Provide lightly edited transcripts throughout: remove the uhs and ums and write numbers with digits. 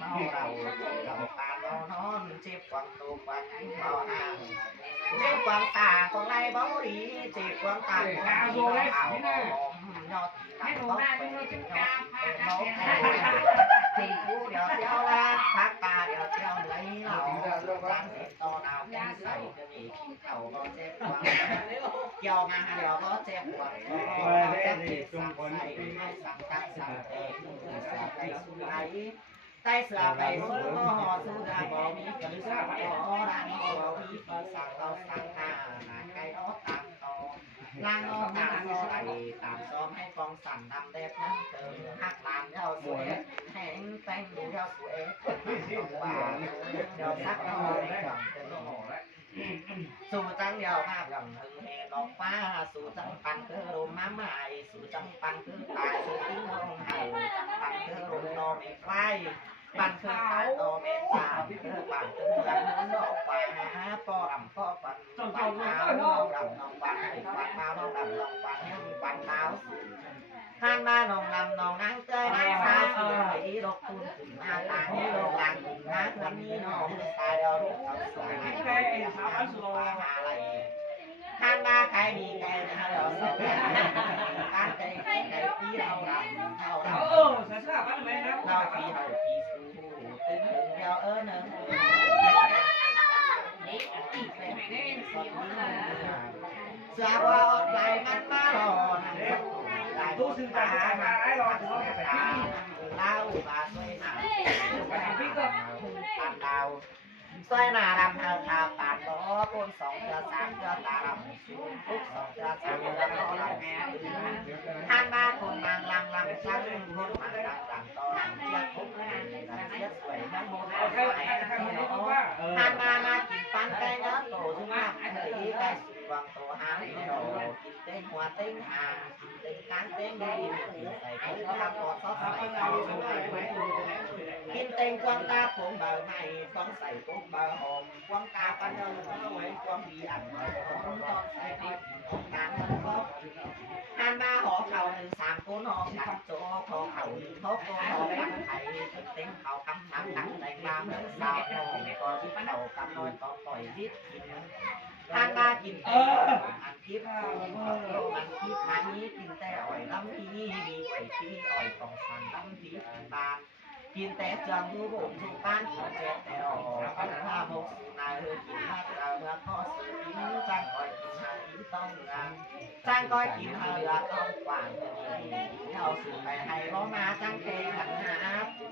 ban mau đầu bàn mau non chép quăng tù quăng bao hàng chép quăng tà con lai báu đi chép quăng tà con đi bảo nhọt nặng bóp nhọt thì phú đèo treo la phát ta đèo treo lấy lò dáng đẹp to nào cũng xảy cho bị khẩu có chép quăng treo ngang đèo có chép quăng chép thì sẵn xảy hay sẵn cắt sẵn tệ tay sửa tay xuống họ xuống ra bỏ mi cái sẵn đó đang bỏ mi phần sẵn tao sẵn hà cái đó tạm to lang nó tạm so lại tạm xóm hay con sẵn nằm đẹp lắm từ hát làm nhau suối hẹn tay đủ nhau suối và đợt sắc nó gần từ nóสูจังเดียวมาอย่างหึงเฮดอกฟ้าสูจังปันคือลมน้ำใหม่สูจังปันคือตายสูติ้งลงไห้จังปันคือลมนอเมฆไฟปันคือตายนอเมฆสามคือปันคือหลังนู้นดอกฟ้าป้อดำป้อปันปันเท้าน้องดำน้องปันปันเท้าน้องดำน้องปันปันเท้าท่านมาน้องลำน้องนั่งเตยนั่งสาสวยดีดอกตุนถึงหน้าตาที่โลกหลังถึงน้าเพื่อนนี่น้องตายเดียวลูกเขาสวยอะไรท่านมาใครมีแกนะเดี๋ยวส่งการใจปีเราดำเท่าเราเราปีเราปีสู้ตึงถึงเดียวหนึ่งเสือว่าอดไหลมันมาหล่อนั่งดูสื่อตาไอ้รอถึงเราไปที่เล่าบาสวยหนาปันดาวสวยหนาดำเธอขาปานล้อคนสองเดือสามเดือตาดำสูงทุกสองเดือสามเดือล้อดำแม่ท่านมาคนบางลำชั้นคนบางลำต่อเชียร์ทุกแม่เชียร์สวยทั้งหมดท่านมากินปันไก่เนื้อโตทุกมากเฮ้ยไก่สุดวางโตหางโตกินเต้นหัวเต้นหางเต้นการเต้นดีใส่ถุงกระปอดซอสใส่กินเต้นกวางตาผมเบาให้ฟ้องใส่ปุ๊บเบาหอมกวางตาปันเดินเอาไว้กวางดีอ่างเบาหอมตอนใส่ดิบของการมันก็ท่านมาหอเข่าหนึ่งสามก้นหอกัดโจ้หอเข่าหนึ่งทบก้นหอกัดไข่เต้นเข่าคำน้ำหนักแต่งลามเนื้อสาวหอก็ที่เข่ากับลอยต่อปล่อยยิดกินท่านมากินอันทิพย์อันทิพย์มานี้กินแต่อ่อยลำพีมีไข่ที่อ่อยของสันลำพีบานกินแต่จังหูบุ๋มถูกบ้านของเจ็บแต่ออกข้าบกสูนายกินมากเราเมื่อข้อซื้อกินจังก้อยกินหาอินต้องงานจังก้อยกินเหือต้องกว่างเอาสื่อไปให้บ่มาจังแค่ขันหา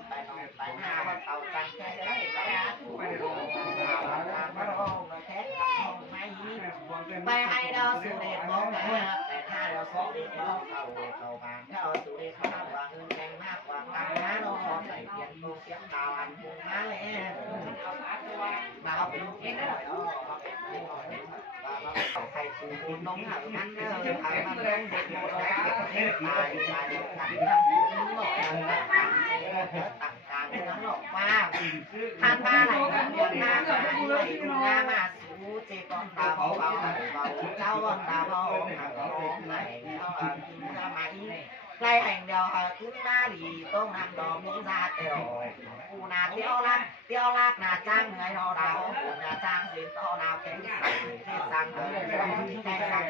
ไปนอนไปหน้าว่าเขาจังแค่ได้ไปหาถูกไปโรงมาโรงมาแค่ขับห้องไม่ไปให้เราสุเดชบ่แม่แต่ถ้าเราสุเดชเราเขาบางถ้าเราสุเดชเขาวางเงินแรงมากกว่าการหาเราใส่เปลี่ยนโลกเสียงดาวอันพุ่งมาเลยมาเอาไปลูกเองหน่อยเอาไปลูกหน่อยมาเอาไข่ปูคุณน้องหักนั่นเด้อทางมันเล่นเด็กโมดแล้วตายตัดน้ำพุ่งหลอกตัดต่างกลางน้ำหลอกว่าท่านมาไหนนั่นเดือนหน้ามาไหนดูหน้ามาสู้เจ็บกองตาเบาเจ้าตาเบาหักร้องไหนเจ้ากินเนื้อไหมไล่แห่งเดียวขึ้นหน้าดีต้องนำดอกมีราเตียวกูนาเที่ยวลากนาจ้างเงยหอดาวกูนาจ้างสินต่อดาวแข็งใส่เทสั่งเดินแข็งสั่ง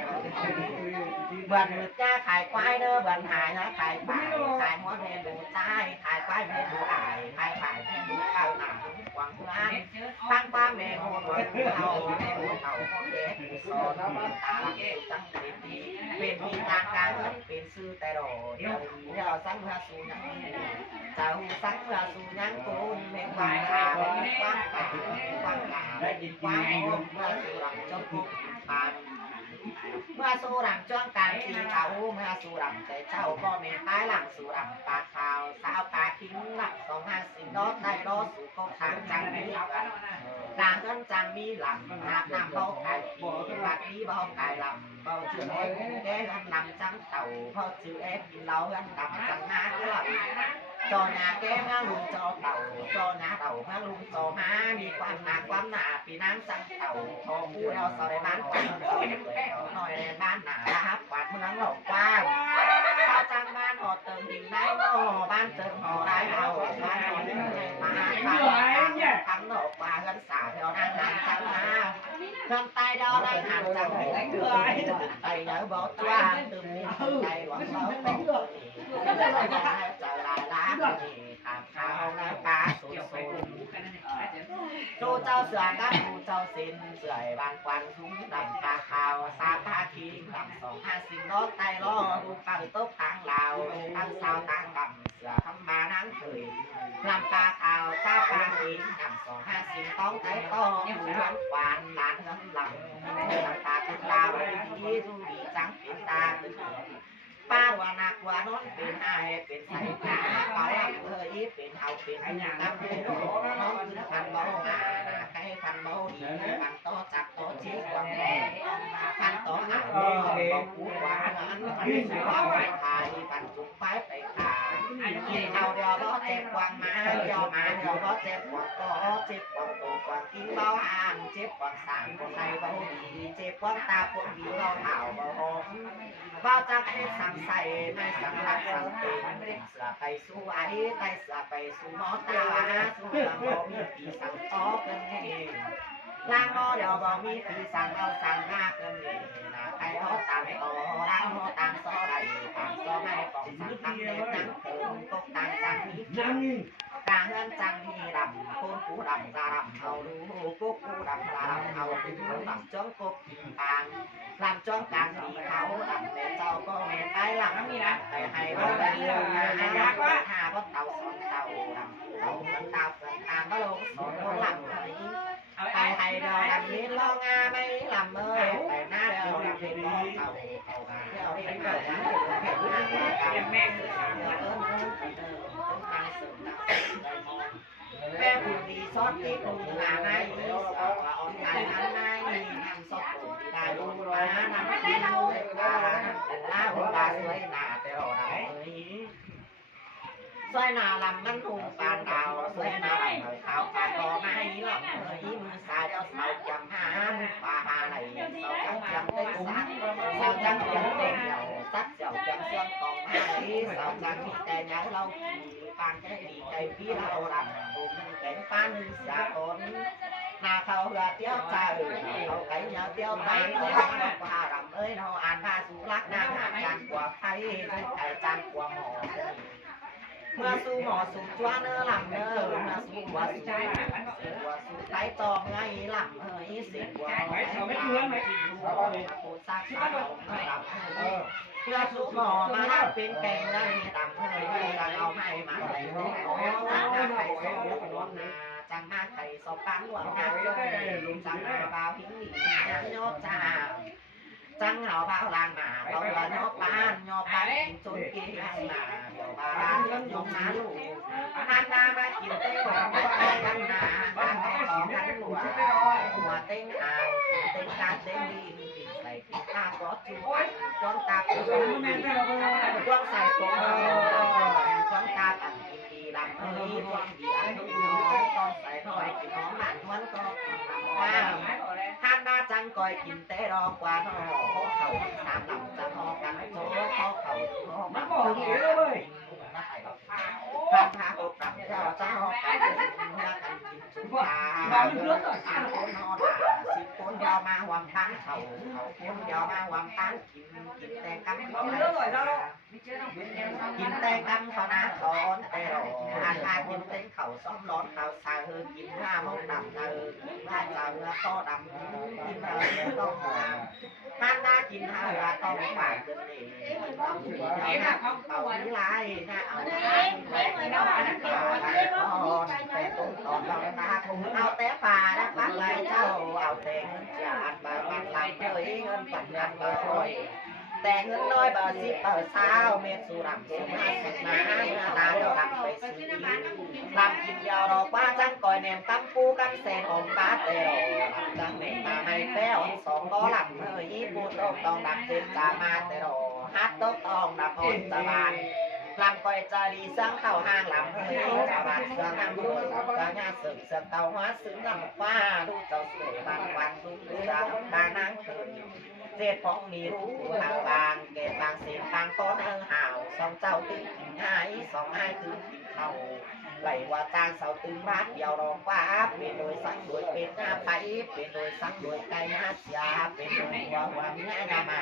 เบิ่นจ้าขายควายเด้อเบิ่นหายนะขายป่าขายหัวเทนดูใต้ขายควายเทนดูอายขายป่าเทนดูข้าวหนาหวังเพื่อนตั้งป้าแม่โหดหวังเขาแม่โหดเขาพ่อเด็กสอนตาจังเป็นมีตากลางเป็นซื้อแต่ดอกเดี๋ยวสังหาสูยังเจ้าสังหาสูยังกูเล่นความขาวความป่าความขาวความโง่เมื่อสูรังจงกุกปานเมื่อสูรังจ้องการตีเขาเมื่อสูรังใจเจ้าก็เมตตาหลังสูรังปากขาวสาวปากทิ้งหลัก250 ดอได้รอสู่กทางจังมีดังกันจังมีหลังหากนำเบาไก่บัดนี้เบาไก่ลำเบาชื่อเอ็กแกกันนำจังเต่าเพราะชื่อเอ็กกินเหล้ากันดำจังน้าเกลือจอหน้าแก้มลุงจอเต่าจอหน้าเต่าพระลุงจอม้ามีความหนาความหนาปีน้ำจังเต่าทองคู่เราซอยบ้านกว้างหน่อยในบ้านหนาครับกวาดเมืองหลอกกว้างข้าวจังบ้านหอดเติมดิ่งได้หม้อบ้านเติมหอได้เอาบ้านหอดดิ่งในมา ทำโนกว่าเงินสาวเดียวนั่งหันจังมาเงินตายเดียวนั่งหันจังหัวไปเดี๋ยวบอกว่าตื่นใจหวังเขาต้องจะลายล้างถามข้าวน้ำปลาสูงสูงดูเจ้าเสือกับดูเจ้าสินเสือบางควันทุ่งดำปลาขาวสาผ้าขี้ดำ250นกไตล้อดูปังตกทางลาวตั้งสาวตั้งดำเสือทำมานั่งเคยลำปลาขาวซาปลาขี้ดำ250ต้องไตต่อดูหวานหวานหลานเงินหลังลำตาเป็นดาวดีดูดีจังเป็นตาป้าว่านักว่าน้นเป็นไอเป็นใส่ตาป้าว่าเธออีเป็นเอาเป็นน้ำเป็นน้องคือพันเบาหนาใครพันเบาดีพันโตจับโตชี้กวางพันโตอ่างบอกกูหวานอันพันสุภาพไปขายพันจุกไปไปขายกินเอาเดียวก็เจ็บกวางมาเดียวมาเดียวก็เจ็บกวางก็เจ็บกวางโตกวางกินเบาอ่างเจ็บกวางสามคนใส่เบาดีเจ็บกวางตาพวกดีเราเห่าเบาหอมว่าจะให้สั่งใส่ในสังรักสังเกตเสือไปสู้ไอ้ไตเสือไปสู้หมอตาสู้ลำบอมีปีสั่งต่อกันเองล่างหอเดี๋ยวบอมีปีสั่งเอาสั่งหน้ากันเองนะใครหอตามต่อร่างหอตามซอใดตามซอไม่ปองสั่งทำเล็บนั่งเติมตกต่างจังมีกลางเงินจังมีดำคนผู้ดำจะดำเอาดูกุ๊กผู้ดำจะดำเอาดูดำจ้องกุ๊กกลางลำจ้องกลางมีเขาดำแต่เจ้าก็ไม่ไปหลังมีนะแต่ให้เราได้เรื่องงานยากว่าหาว่าเต่าสองเต่าดำเต่าเหมือนเต่าเกินตามก็ลงสองคนหลังนี้ไปให้ดอกดำนี้ลองงาไม่ลำเอ้ยแต่หน้าเราดำเป็นเต่าเต่าเต่าเห็นเกิดเห็นหน้าเป็นแม่เกิดเดือดเอิ้นต้องการเสริมนักแม่ผู้ดีซอสที่คุณหาไม่สาวอ่อนกันนั้นไม่ทำซอสผมที่ได้ลงมาทำให้เราตาหน้าหัวตาสวยหน้าแต่เราดำสวยหน้าลำนั้นหุ่นปานดาวสวยหน้าลำขาวปานคอไม่หลับมือซ้ายเดียวเสาจำหาป่าหาไหลเสาจังเต็งสักเสาจังเต็งเต็งเดี่ยวสักเจ้าจังเสื่อมของหาเสาจังมีแต่ยาวเราปานใจดีใจพี่เราดำผมเป็นปานสากลนาเขาเหือเตี้ยวใจเขาไก่เนื้อเตี้ยวตายเขาพารำเอ้ยเราอ่านภาษุรักนางหาจานกว่าไทยไก่จานกว่าหมอเมื่อสู้หมอสู้จ้าเนื้อหลังเนื้อเมื่อสู้หัวสู้ใจหัวสู้ไตตองไงหลังเฮ้ยเสียหัวไม่เชื่อไหมปูซากสาวหลังเพื่อสู้หมอมาลับเป็นแกงไงหลังเฮ้ยจะเอาให้มาเลยจังหน้าไข่โซ่ล้วนนาจังหน้าไข่สอบปันหลวงนาลุงจังหน้าบ่าวหิ้งหนีจังโยจ่าจังเราบ่าวลานมาเราเดินโยปานโยปานจนกี่มาโยบ่าวลานโยมาลูกนานามากินเต้หอมกันนากันของกันหัวเต้งอ่างเต้งการเต้งดีใส่ขี้ข้าก็จุ๊บจ้องตาจ้องใส่ตัวจ้องตาตันกินดีลำเอ้ยจ้องดีอันนี้น้องต้องใส่ถอยกินน้องหมันมันก็ข้ามหน้าจังก่อยกินเต้รองกว่าน้องเขาสามลำจะพอกันโซ่เขามันบอกอย่างนี้เลยพาพาเขากลับเจ้าเจ้าไปเมื่อกันกินจุ๊บปลาเลือดอ่างคนนอนสิบคนยาวมาหวังทั้งเขาคนยาวมาหวังทั้งกินแต่กันกินแต่กันเขาหน้าถอนแต่รออาคากินเต้นเขาซ้อมร้อนเขาสากินห้ามกดำกินห้าเจ้าเนื้อต้อดำกินอะไรต้องห้ามหน้ากินห้าเนื้อต้องปากเดินเองต้องกินเนื้อหน้าเขาวิไลหน้าเอาแต่ตุ้งตอนเราตาคงเอาแต่ป่านะปักไรเจ้าเอาแต่เงินจานบาปันลำเลยเงินปันลำเลยแต่เงินน้อยบาสิบเช้าเม็ดสุรัมสุมาสุมาเมื่อตาเราดับไปสีลำกินยาวรอป้าจังก่อยแหนมตั้มปูกันแสนของป้าเตลจังเม็ดมาไม่แป้วสองก็หลับเฮ้ยปูโต๊ะต้องดับเจ็บจามาเตลฮัตโต๊ะต้องดับพนสบานลำก่อยจารีสังเข้าห้างลำเฮ้ยสบานเสือน้ำดูจะงาเสือเสือเต่าหัวซึ้งลำฟ้าดูเจ้าสวยบางวันดูสาวบางนางเถิดเจ็ดของมีรูปหางบางเกศบางเสียงบางต้นเอิงห่าวสองเจ้าตึงกินหายสองให้ตึงกินเขา ไหลว่าจางเสาตึงบ้านเดียวรองฟ้าเป็นโดยสังโดยเป็นหน้าไปเป็นโดยสังโดยไก่หน้าเสียเป็นโดยหัวหัวเมียงามา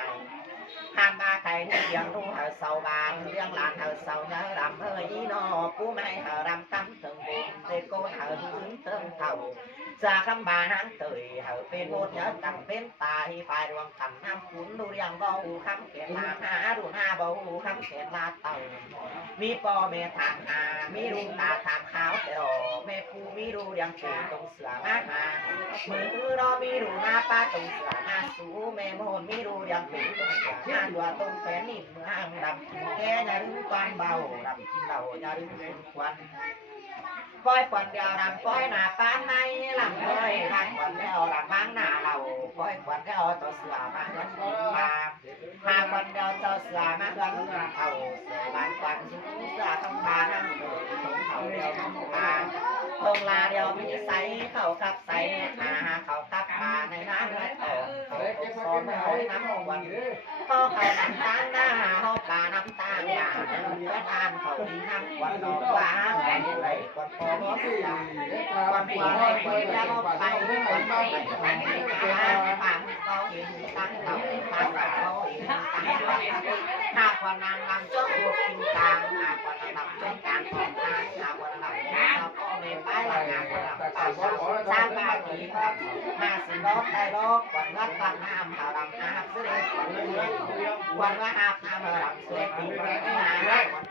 ห้ามมาใครที่ยังรู้เหาเสาบานเรื่องหลานเหาเสาเนื้อรำเฮยนอผู้ไม่เหารำตั้มถึงบุญเด็กโกนเหาถึงเติมเท่าจะคำบาหางเตยเหาเป็นโมดเนื้อตังเป็นตาที่ฝ่ายรวมคำน้ำขุนดูเรียงเบาคำเขียนลาหาดูหน้าเบาคำเขียนลาเต่ามีปอเมถามหามีรูตาถามขาวแต่รอแม่ผู้มีรูเรียงเขียนตรงเสือมาหามือรอมีรูหน้าป้าตรงเสือมาสูแม่โมนมีรูเรียงเขียนตรงเสือหน้าตัวตรงแฟนนิ่มห้างดำแกอย่าลืมความเบาดำกินเหล้าอย่าลืมคุณควันปล่อยปอนเดียวรำปล่อยหน้าป้านในลำเลยทางปอนเดียวรำบางหน้าเราปล่อยปอนเดียวตัวเสือมาเงินมาหาปอนเดียวตัวเสือมาเงินเอาเสือบานควันเสือต้องพานั่งเดินตรงเขาเดียวต้องพาตรงลาเดียวมีใสเขาขับใสหาเขาขับมาในน้ำเลือดออกเขาซ้อมเอาน้ำวันเขาน้ำตาลหน้าเขาปลาน้ำตาลหนาเพื่อทานเขาดีน้ำควันดอกว้าแหวนไหลควันพอรถควันหัวไหลควันยาไปควันไปควันไปผ่านเขาเห็นตั้งเขาผ่านเขาเห็นตั้งหากวันนางลำจ้องบวกกินกลางหากวันลำจ้องกลางของทางหากวันลำเราก็ไม่ไปหากวันลำป่าสร้างบ้านนี้มาสิรถได้รถวันวัดวันน้ำหาลำน้ำเสด็จวันว่าหาบน้ำหาลำเสด็จปีวันหาวัน